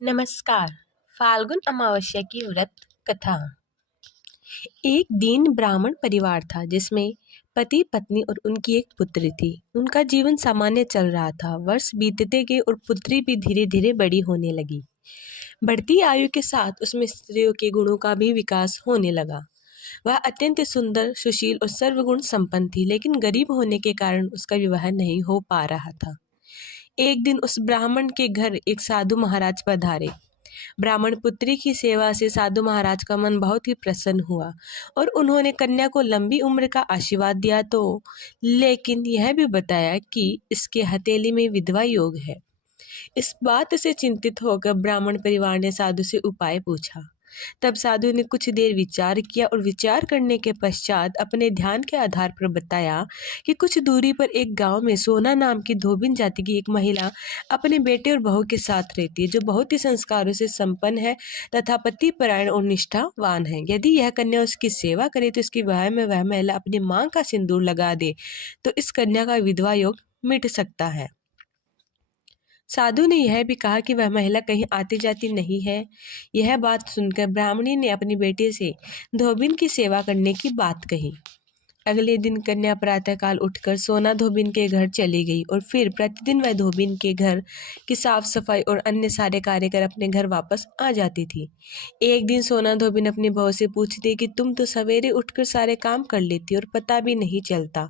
नमस्कार। फाल्गुन अमावस्या की व्रत कथा। एक दिन ब्राह्मण परिवार था जिसमें पति पत्नी और उनकी एक पुत्री थी। उनका जीवन सामान्य चल रहा था। वर्ष बीतते गए और पुत्री भी धीरे धीरे बड़ी होने लगी। बढ़ती आयु के साथ उसमें स्त्रियों के गुणों का भी विकास होने लगा। वह अत्यंत सुंदर, सुशील और सर्वगुण संपन्न थी, लेकिन गरीब होने के कारण उसका विवाह नहीं हो पा रहा था। एक दिन उस ब्राह्मण के घर एक साधु महाराज पधारे। ब्राह्मण पुत्री की सेवा से साधु महाराज का मन बहुत ही प्रसन्न हुआ और उन्होंने कन्या को लंबी उम्र का आशीर्वाद दिया, तो लेकिन यह भी बताया कि इसके हथेली में विधवा योग है। इस बात से चिंतित होकर ब्राह्मण परिवार ने साधु से उपाय पूछा। तब साधु ने कुछ देर विचार किया और विचार करने के पश्चात अपने ध्यान के आधार पर बताया कि कुछ दूरी पर एक गांव में सोना नाम की धोबिन जाति की एक महिला अपने बेटे और बहू के साथ रहती है, जो बहुत ही संस्कारों से संपन्न है तथा पति परायण और निष्ठावान है। यदि यह कन्या उसकी सेवा करे तो इसके विवाह में वह महिला अपनी मांग का सिंदूर लगा दे तो इस कन्या का विधवा योग मिट सकता है। साधु ने यह भी कहा कि वह महिला कहीं आती जाती नहीं है। यह बात सुनकर ब्राह्मणी ने अपनी बेटी से धोबिन की सेवा करने की बात कही। अगले दिन कन्या प्रातःकाल उठकर सोना धोबिन के घर चली गई और फिर प्रतिदिन वह धोबिन के घर की साफ सफाई और अन्य सारे कार्य कर अपने घर वापस आ जाती थी। एक दिन सोना धोबिन अपनी बहू से पूछती कि तुम तो सवेरे उठकर सारे काम कर लेती और पता भी नहीं चलता।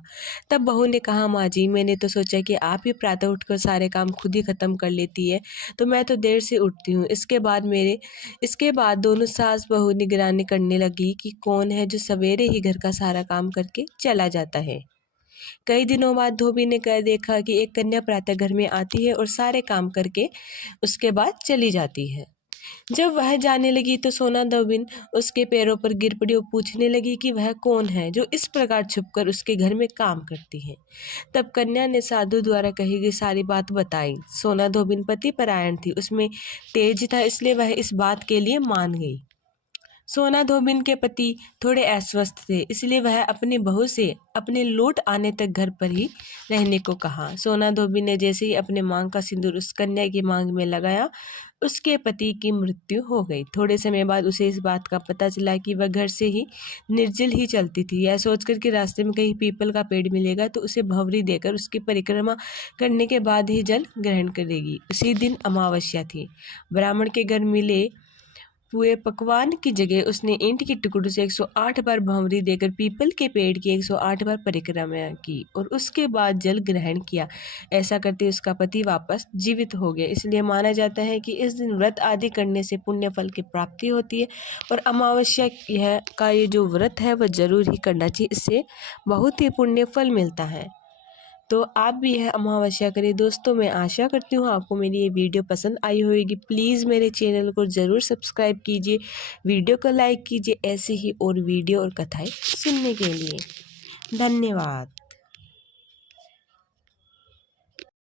तब बहू ने कहा, माँ जी, मैंने तो सोचा कि आप ही प्रातः उठकर सारे काम खुद ही खत्म कर लेती है, तो मैं तो देर से उठती हूँ। इसके बाद दोनों सास बहू निगरानी करने लगी कि कौन है जो सवेरे ही घर का सारा काम करके चला जाता है। कई दिनों बाद धोबी ने कह देखा कि एक कन्या प्रातः घर में आती है और सारे काम करके उसके बाद चली जाती है। जब वह जाने लगी तो सोना धोबिन उसके पैरों पर गिर पड़ी और पूछने लगी कि वह कौन है जो इस प्रकार छुपकर उसके घर में काम करती है। तब कन्या ने साधु द्वारा कही गई सारी बात बताई। सोना धोबिन पति परायण थी, उसमें तेज था, इसलिए वह इस बात के लिए मान गई। सोना धोबिन के पति थोड़े अस्वस्थ थे, इसलिए वह अपनी बहू से अपने लौट आने तक घर पर ही रहने को कहा। सोना धोबिन ने जैसे ही अपने मांग का सिंदूर उस कन्या की मांग में लगाया, उसके पति की मृत्यु हो गई। थोड़े समय बाद उसे इस बात का पता चला कि वह घर से ही निर्जल ही चलती थी। यह सोचकर कि रास्ते में कहीं पीपल का पेड़ मिलेगा तो उसे भंवरी देकर उसकी परिक्रमा करने के बाद ही जल ग्रहण करेगी। उसी दिन अमावस्या थी। ब्राह्मण के घर मिले हुए पकवान की जगह उसने ईंट के टुकड़ों से 108 बार भंवरी देकर पीपल के पेड़ की 108 बार परिक्रमा की और उसके बाद जल ग्रहण किया। ऐसा करते उसका पति वापस जीवित हो गया। इसलिए माना जाता है कि इस दिन व्रत आदि करने से पुण्य फल की प्राप्ति होती है और अमावस्या ये जो व्रत है वह जरूर ही करना चाहिए। इससे बहुत ही पुण्य फल मिलता है। तो आप भी यह अमावस्या करें। दोस्तों, मैं आशा करती हूँ आपको मेरी ये वीडियो पसंद आई होगी। प्लीज़ मेरे चैनल को ज़रूर सब्सक्राइब कीजिए, वीडियो को लाइक कीजिए ऐसे ही और वीडियो और कथाएं सुनने के लिए। धन्यवाद।